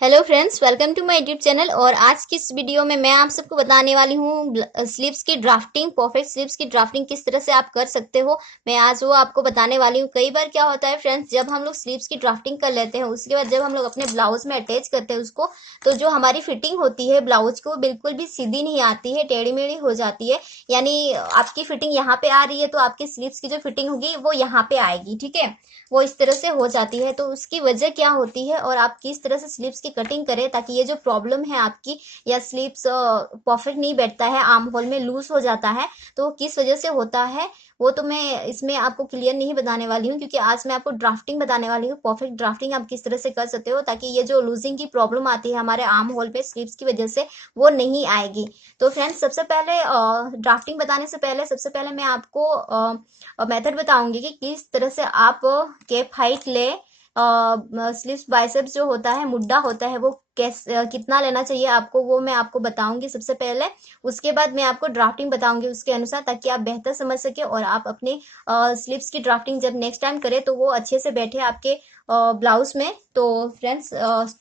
Hello friends, welcome to my YouTube channel. और आज की इस वीडियो में मैं आप सबको बताने वाली हूँ स्लीव्स की ड्राफ्टिंग, परफेक्ट स्लीव्स की ड्राफ्टिंग किस तरह से आप कर सकते हो। मैं आज वो आपको बताने वाली हूँ। कई बार क्या होता है फ्रेंड्स, जब हम लोग स्लीव्स की ड्राफ्टिंग कर लेते हैं, उसके बाद जब हम लोग अपने ब्लाउज में अटैच करते हैं उसको, तो जो हमारी फिटिंग होती है ब्लाउज को, बिल्कुल भी सीधी नहीं आती है, टेढ़ी मेढ़ी हो जाती है। यानी आपकी फिटिंग यहाँ पे आ रही है तो आपकी स्लीव्स की जो फिटिंग होगी वो यहाँ पे आएगी, ठीक है। वो इस तरह से हो जाती है। तो उसकी वजह क्या होती है और आप किस तरह से स्लीव्स की कटिंग करें ताकि ये जो प्रॉब्लम है आपकी, या स्लीव्स परफेक्ट नहीं बैठता है, आर्म होल में लूज हो जाता है, तो किस वजह से होता है वो तो मैं इसमें आपको क्लियर नहीं बताने वाली हूँ, क्योंकि आज मैं आपको ड्राफ्टिंग बताने वाली हूँ। परफेक्ट ड्राफ्टिंग आप किस तरह से कर सकते हो ताकि ये जो लूजिंग की प्रॉब्लम आती है हमारे आर्म होल पे स्लीव्स की वजह से, वो नहीं आएगी। तो फ्रेंड्स, सबसे पहले ड्राफ्टिंग बताने से पहले सबसे पहले मैं आपको मेथड बताऊंगी कि किस तरह से आप केप हाइट ले, स्लीव्स बाइसेप्स जो होता है, मुड्डा होता है, वो कैसे कितना लेना चाहिए आपको, वो मैं आपको बताऊंगी सबसे पहले। उसके बाद मैं आपको ड्राफ्टिंग बताऊंगी उसके अनुसार, ताकि आप बेहतर समझ सके और आप अपने स्लीव्स की ड्राफ्टिंग जब नेक्स्ट टाइम करें तो वो अच्छे से बैठे आपके ब्लाउज में। तो फ्रेंड्स,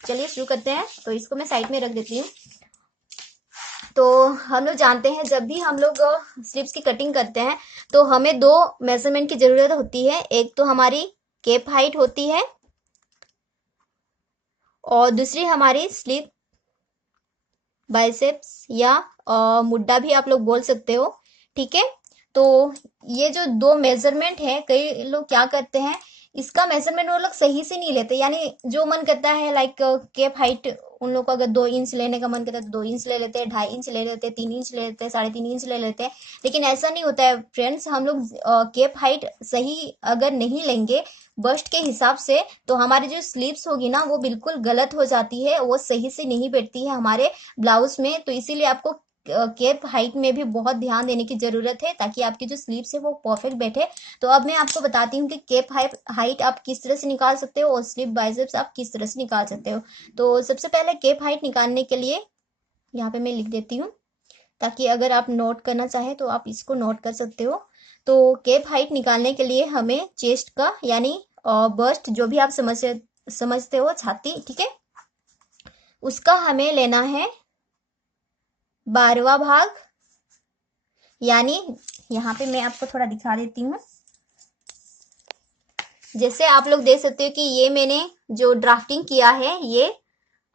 चलिए शुरू करते हैं। तो इसको मैं साइड में रख देती हूँ। तो हम लोग जानते हैं, जब भी हम लोग स्लीव्स की कटिंग करते हैं तो हमें दो मेजरमेंट की जरूरत होती है। एक तो हमारी केप हाइट होती है और दूसरी हमारी स्लीव बाइसेप्स, या मुड्डा भी आप लोग बोल सकते हो, ठीक है। तो ये जो दो मेजरमेंट है, कई लोग क्या करते हैं, इसका मेजरमेंट वो लोग सही से नहीं लेते। यानी जो मन करता है, लाइक केप हाइट, उन लोग को अगर 2 इंच लेने का मन करता है तो 2 इंच ले लेते हैं, 2.5 इंच ले लेते हैं, 3 इंच ले लेते हैं, 3.5 इंच ले लेते हैं। लेकिन ऐसा नहीं होता है फ्रेंड्स। हम लोग केप हाइट सही अगर नहीं लेंगे बस्ट के हिसाब से, तो हमारी जो स्लीव्स होगी ना, वो बिल्कुल गलत हो जाती है, वो सही से नहीं बैठती है हमारे ब्लाउज में। तो इसीलिए आपको केप हाइट में भी बहुत ध्यान देने की जरूरत है ताकि आपकी जो स्लीव्स है वो परफेक्ट बैठे। तो अब मैं आपको बताती हूँ कि केप हाइट आप किस तरह से निकाल सकते हो और स्लीव बाइसेप्स आप किस तरह से निकाल सकते हो। तो सबसे पहले केप हाइट निकालने के लिए यहाँ पे मैं लिख देती हूँ, ताकि अगर आप नोट करना चाहें तो आप इसको नोट कर सकते हो। तो केप हाइट निकालने के लिए हमें चेस्ट का, यानी बस्ट, जो भी आप समझते हो, छाती, ठीक है, उसका हमें लेना है 12वां भाग। यानी यहाँ पे मैं आपको थोड़ा दिखा देती हूँ। जैसे आप लोग देख सकते हो कि ये मैंने जो ड्राफ्टिंग किया है ये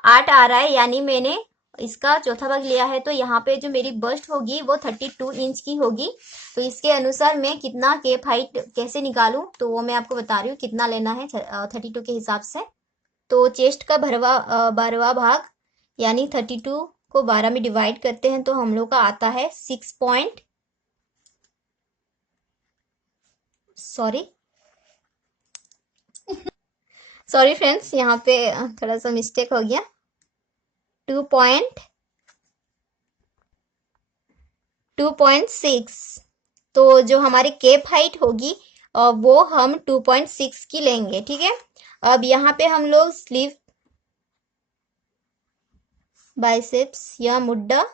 8 आ रहा है, यानी मैंने इसका चौथा भाग लिया है। तो यहाँ पे जो मेरी बस्ट होगी वो 32 इंच की होगी। तो इसके अनुसार मैं कितना केप हाइट कैसे निकालूं, तो वो मैं आपको बता रही हूँ कितना लेना है 32 के हिसाब से। तो चेस्ट का 12वां भाग, यानी 32 को 12 में डिवाइड करते हैं तो हम लोग का आता है 6 पॉइंट, सॉरी सॉरी फ्रेंड्स, यहाँ पे थोड़ा सा मिस्टेक हो गया। 2.6। तो जो हमारी केप हाइट होगी वो हम 2.6 की लेंगे, ठीक है। अब यहाँ पे हम लोग स्लीव बाइसेप्स या मुड्डा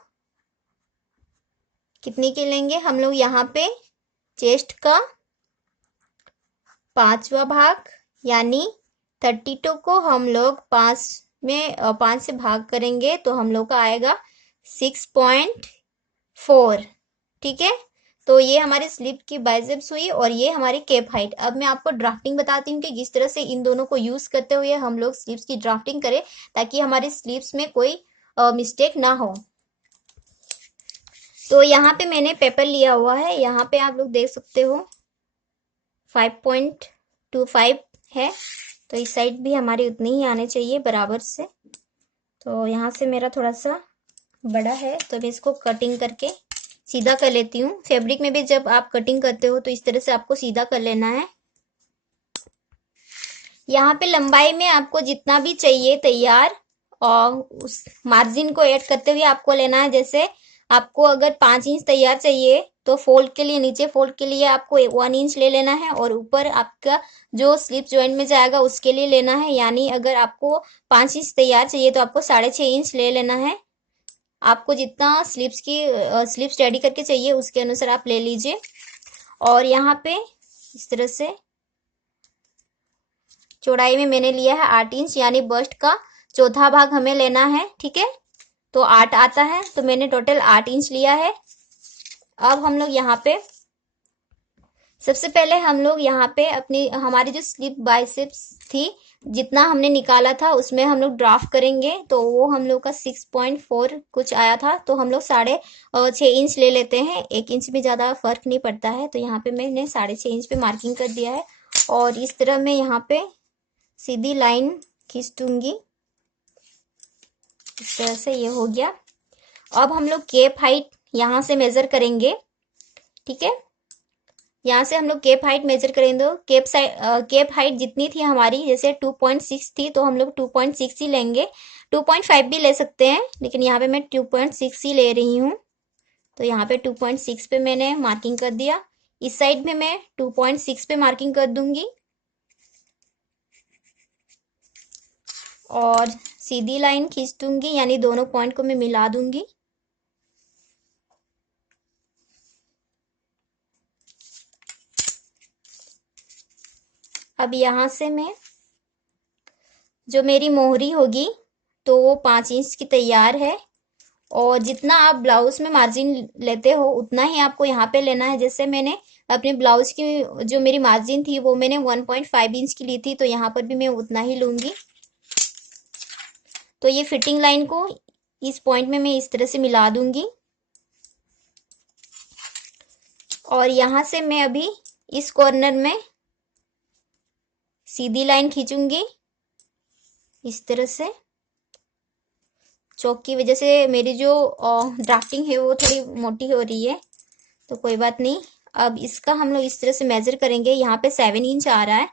कितनी की लेंगे, हम लोग यहाँ पे चेस्ट का 5वां भाग, यानी 32 को हम लोग 5 से भाग करेंगे तो हम लोग का आएगा 6.4, ठीक है। तो ये हमारी स्लीव की बाइसेप्स हुई और ये हमारी केप हाइट। अब मैं आपको ड्राफ्टिंग बताती हूँ कि किस तरह से इन दोनों को यूज करते हुए हम लोग स्लीव्स की ड्राफ्टिंग करें ताकि हमारी स्लीव्स में कोई मिस्टेक ना हो। तो यहाँ पे मैंने पेपर लिया हुआ है, यहाँ पे आप लोग देख सकते हो 5.25 है। तो इस साइड भी हमारी उतनी ही आने चाहिए बराबर से। तो यहाँ से मेरा थोड़ा सा बड़ा है तो मैं इसको कटिंग करके सीधा कर लेती हूँ। फैब्रिक में भी जब आप कटिंग करते हो तो इस तरह से आपको सीधा कर लेना है। यहाँ पे लंबाई में आपको जितना भी चाहिए तैयार, और उस मार्जिन को ऐड करते हुए आपको लेना है। जैसे आपको अगर 5 इंच तैयार चाहिए तो फोल्ड के लिए, नीचे फोल्ड के लिए आपको 1 इंच ले लेना है, और ऊपर आपका जो स्लिप जॉइंट में जाएगा उसके लिए लेना है। यानी अगर आपको 5 इंच तैयार चाहिए तो आपको 6.5 इंच ले लेना है। आपको जितना स्लिप्स रेडी करके चाहिए उसके अनुसार आप ले लीजिए। और यहाँ पे इस तरह से चौड़ाई में मैंने लिया है 8 इंच, यानी बस्ट का चौथा भाग हमें लेना है, ठीक है। तो 8 आता है, तो मैंने टोटल 8 इंच लिया है। अब हम लोग यहाँ पे सबसे पहले हम लोग यहाँ पे अपनी हमारी जो स्लिप बाइसेप्स थी, जितना हमने निकाला था उसमें हम लोग ड्राफ्ट करेंगे। तो वो हम लोग का 6.4 कुछ आया था, तो हम लोग 6.5 इंच ले लेते हैं। 1 इंच में ज़्यादा फर्क नहीं पड़ता है। तो यहाँ पे मैंने 6.5 इंच पे मार्किंग कर दिया है और इस तरह मैं यहाँ पे सीधी लाइन खींच दूंगी। इस तरह से ये हो गया। अब हम लोग केप हाइट यहाँ से मेजर करेंगे, ठीक है। यहाँ से हम लोग केप हाइट मेजर करेंगे। केप हाइट जितनी थी हमारी, जैसे 2.6 थी, तो हम लोग 2.6 ही लेंगे। 2.5 भी ले सकते हैं, लेकिन यहाँ पे मैं 2.6 ही ले रही हूँ। तो यहाँ पे 2.6 पे मैंने मार्किंग कर दिया। इस साइड में मैं 2.6 पे मार्किंग कर दूंगी और सीधी लाइन खींच दूंगी, यानी दोनों पॉइंट को मैं मिला दूंगी। अब यहाँ से मैं जो मेरी मोहरी होगी तो वो 5 इंच की तैयार है। और जितना आप ब्लाउज में मार्जिन लेते हो उतना ही आपको यहाँ पे लेना है। जैसे मैंने अपने ब्लाउज की जो मेरी मार्जिन थी वो मैंने 1.5 इंच की ली थी, तो यहाँ पर भी मैं उतना ही लूंगी। तो ये फिटिंग लाइन को इस पॉइंट में मैं इस तरह से मिला दूंगी और यहाँ से मैं अभी इस कॉर्नर में सीधी लाइन खींचूंगी इस तरह से। चौक की वजह से मेरी जो ड्राफ्टिंग है वो थोड़ी मोटी हो रही है, तो कोई बात नहीं। अब इसका हम लोग इस तरह से मेजर करेंगे। यहाँ पे 7 इंच आ रहा है,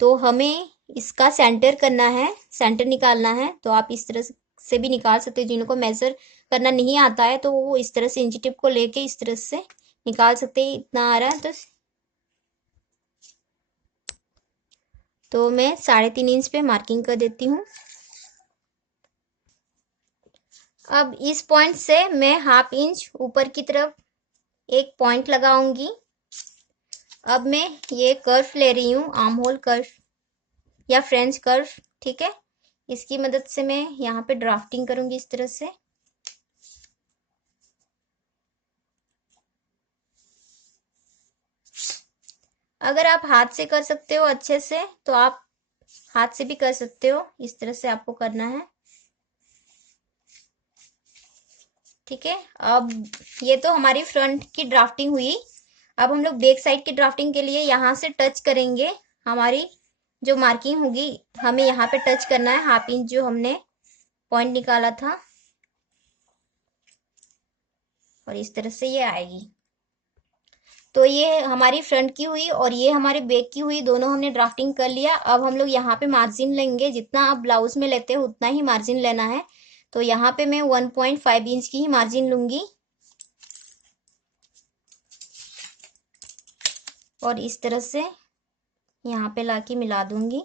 तो हमें इसका सेंटर करना है, सेंटर निकालना है। तो आप इस तरह से भी निकाल सकते हो। जिनको मेजर करना नहीं आता है तो वो इस तरह से इंची टिप को लेके इस तरह से निकाल सकते हैं। इतना आ रहा है तो मैं 3.5 इंच पे मार्किंग कर देती हूँ। अब इस पॉइंट से मैं 1/2 इंच ऊपर की तरफ एक पॉइंट लगाऊंगी। अब मैं ये कर्व ले रही हूँ, आर्म होल कर्व या फ्रेंच कर्व, ठीक है। इसकी मदद से मैं यहाँ पे ड्राफ्टिंग करूंगी इस तरह से। अगर आप हाथ से कर सकते हो अच्छे से तो आप हाथ से भी कर सकते हो। इस तरह से आपको करना है, ठीक है। अब ये तो हमारी फ्रंट की ड्राफ्टिंग हुई। अब हम लोग बैक साइड की ड्राफ्टिंग के लिए यहाँ से टच करेंगे। हमारी जो मार्किंग होगी हमें यहाँ पे टच करना है, 1/2 इंच जो हमने पॉइंट निकाला था, और इस तरह से ये आएगी। तो ये हमारी फ्रंट की हुई और ये हमारे बैक की हुई, दोनों हमने ड्राफ्टिंग कर लिया। अब हम लोग यहाँ पे मार्जिन लेंगे। जितना आप ब्लाउज में लेते हो उतना ही मार्जिन लेना है। तो यहाँ पे मैं 1.5 इंच की ही मार्जिन लूंगी और इस तरह से यहाँ पे लाके मिला दूंगी।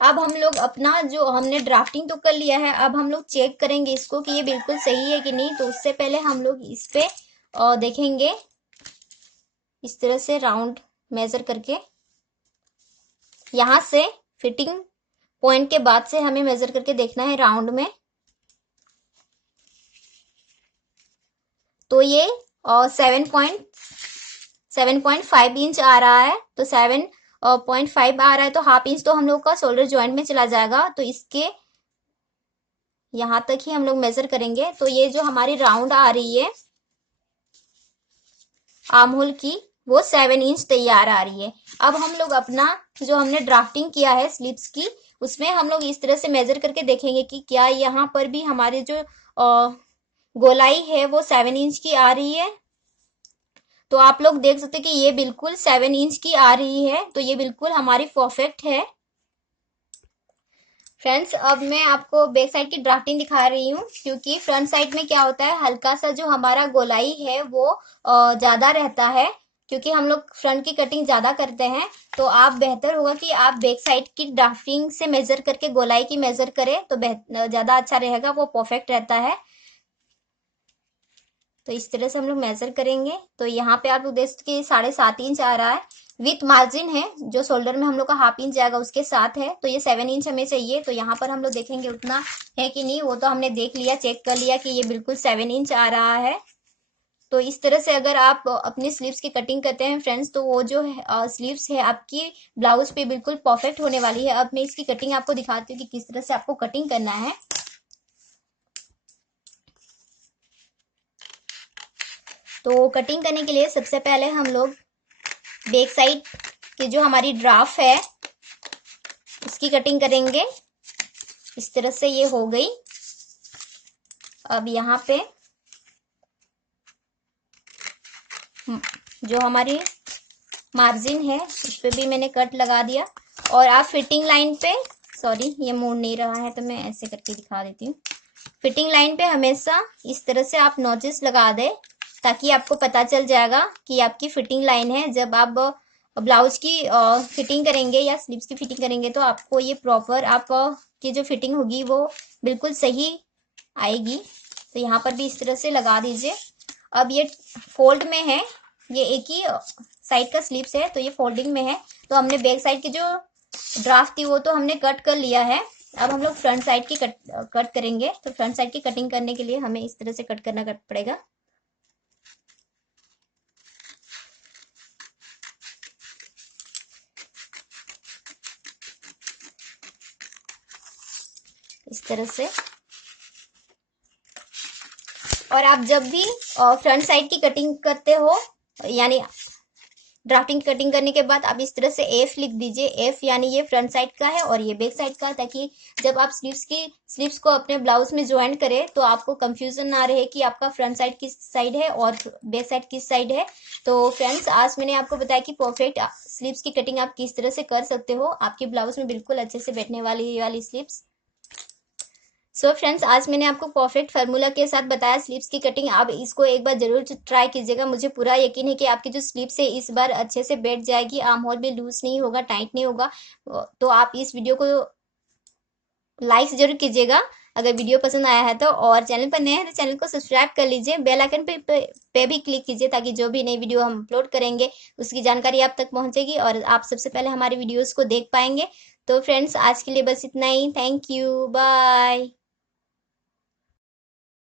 अब हम लोग अपना जो हमने ड्राफ्टिंग तो कर लिया है, अब हम लोग चेक करेंगे इसको कि ये बिल्कुल सही है कि नहीं। तो उससे पहले हम लोग इस पे देखेंगे इस तरह से राउंड मेजर करके। यहाँ से फिटिंग पॉइंट के बाद से हमें मेजर करके देखना है राउंड में। तो ये 7.5 इंच आ रहा है। तो 7.5 आ रहा है, तो 1/2 इंच तो हम लोग का शोल्डर ज्वाइंट में चला जाएगा। तो इसके यहाँ तक ही हम लोग मेजर करेंगे। तो ये जो हमारी राउंड आ रही है आर्म होल की, वो 7 इंच तैयार आ रही है। अब हम लोग अपना जो हमने ड्राफ्टिंग किया है स्लीव्स की, उसमें हम लोग इस तरह से मेजर करके देखेंगे कि क्या यहाँ पर भी हमारे जो गोलाई है वो 7 इंच की आ रही है। तो आप लोग देख सकते हैं कि ये बिल्कुल 7 इंच की आ रही है। तो ये बिल्कुल हमारी परफेक्ट है। फ्रेंड्स, अब मैं आपको बैक साइड की ड्राफ्टिंग दिखा रही हूँ, क्योंकि फ्रंट साइड में क्या होता है, हल्का सा जो हमारा गोलाई है वो ज्यादा रहता है, क्योंकि हम लोग फ्रंट की कटिंग ज्यादा करते हैं। तो आप बेहतर होगा कि आप बैक साइड की ड्राफ्टिंग से मेजर करके गोलाई की मेजर करें, तो ज्यादा अच्छा रहेगा, वो परफेक्ट रहता है। तो इस तरह से हम लोग मेजर करेंगे। तो यहाँ पे आप लोग देख सकते कि 7.5 इंच आ रहा है, विथ मार्जिन है, जो शोल्डर में हम लोग का 1/2 इंच जाएगा उसके साथ है। तो ये 7 इंच हमें चाहिए। तो यहाँ पर हम लोग देखेंगे उतना है कि नहीं, वो तो हमने देख लिया, चेक कर लिया कि ये बिल्कुल 7 इंच आ रहा है। तो इस तरह से अगर आप अपनी स्लीव्स की कटिंग करते हैं फ्रेंड्स, तो वो जो स्लीव्स है आपकी ब्लाउज पे बिल्कुल परफेक्ट होने वाली है। अब मैं इसकी कटिंग आपको दिखाती हूँ कि किस तरह से आपको कटिंग करना है। तो कटिंग करने के लिए सबसे पहले हम लोग बैक साइड की जो हमारी ड्राफ्ट है उसकी कटिंग करेंगे। इस तरह से ये हो गई। अब यहाँ पे जो हमारी मार्जिन है उस पर भी मैंने कट लगा दिया। और आप फिटिंग लाइन पे, सॉरी ये मुड़ नहीं रहा है तो मैं ऐसे करके दिखा देती हूँ। फिटिंग लाइन पे हमेशा इस तरह से आप नोचिस लगा दे, ताकि आपको पता चल जाएगा कि आपकी फिटिंग लाइन है। जब आप ब्लाउज की फिटिंग करेंगे या स्लीव्स की फिटिंग करेंगे तो आपको ये प्रॉपर आप की जो फिटिंग होगी वो बिल्कुल सही आएगी। तो यहाँ पर भी इस तरह से लगा दीजिए। अब ये फोल्ड में है, ये एक ही साइड का स्लीव्स है तो ये फोल्डिंग में है। तो हमने बैक साइड की जो ड्राफ्ट थी वो तो हमने कट कर लिया है। अब हम लोग फ्रंट साइड की कट करेंगे। तो फ्रंट साइड की कटिंग करने के लिए हमें इस तरह से कट करना पड़ेगा। इस तरह से। और आप जब भी फ्रंट साइड की कटिंग करते हो, यानी ड्राफ्टिंग कटिंग करने के बाद आप इस तरह से एफ लिख दीजिए। एफ यानी ये फ्रंट साइड का है और ये बैक साइड का, ताकि जब आप स्लीव्स को अपने ब्लाउज में ज्वाइन करें तो आपको कंफ्यूजन ना रहे कि आपका फ्रंट साइड किस साइड है और बैक साइड किस साइड है। तो फ्रेंड्स, आज मैंने आपको बताया कि परफेक्ट स्लीव्स की कटिंग आप किस तरह से कर सकते हो, आपके ब्लाउज में बिल्कुल अच्छे से बैठने वाली स्लीव्स। सो फ्रेंड्स, आज मैंने आपको परफेक्ट फार्मूला के साथ बताया स्लीव्स की कटिंग। आप इसको एक बार जरूर ट्राई कीजिएगा। मुझे पूरा यकीन है कि आपकी जो स्लीव्स है इस बार अच्छे से बैठ जाएगी, आर्म होल भी लूज नहीं होगा, टाइट नहीं होगा। तो आप इस वीडियो को लाइक जरूर कीजिएगा अगर वीडियो पसंद आया है तो। और चैनल पर नए हैं तो चैनल को सब्सक्राइब कर लीजिए, बेल आइकन पे भी क्लिक कीजिए, ताकि जो भी नई वीडियो हम अपलोड करेंगे उसकी जानकारी आप तक पहुंचेगी और आप सबसे पहले हमारे वीडियोस को देख पाएंगे। तो फ्रेंड्स, आज के लिए बस इतना ही। Thank you, bye.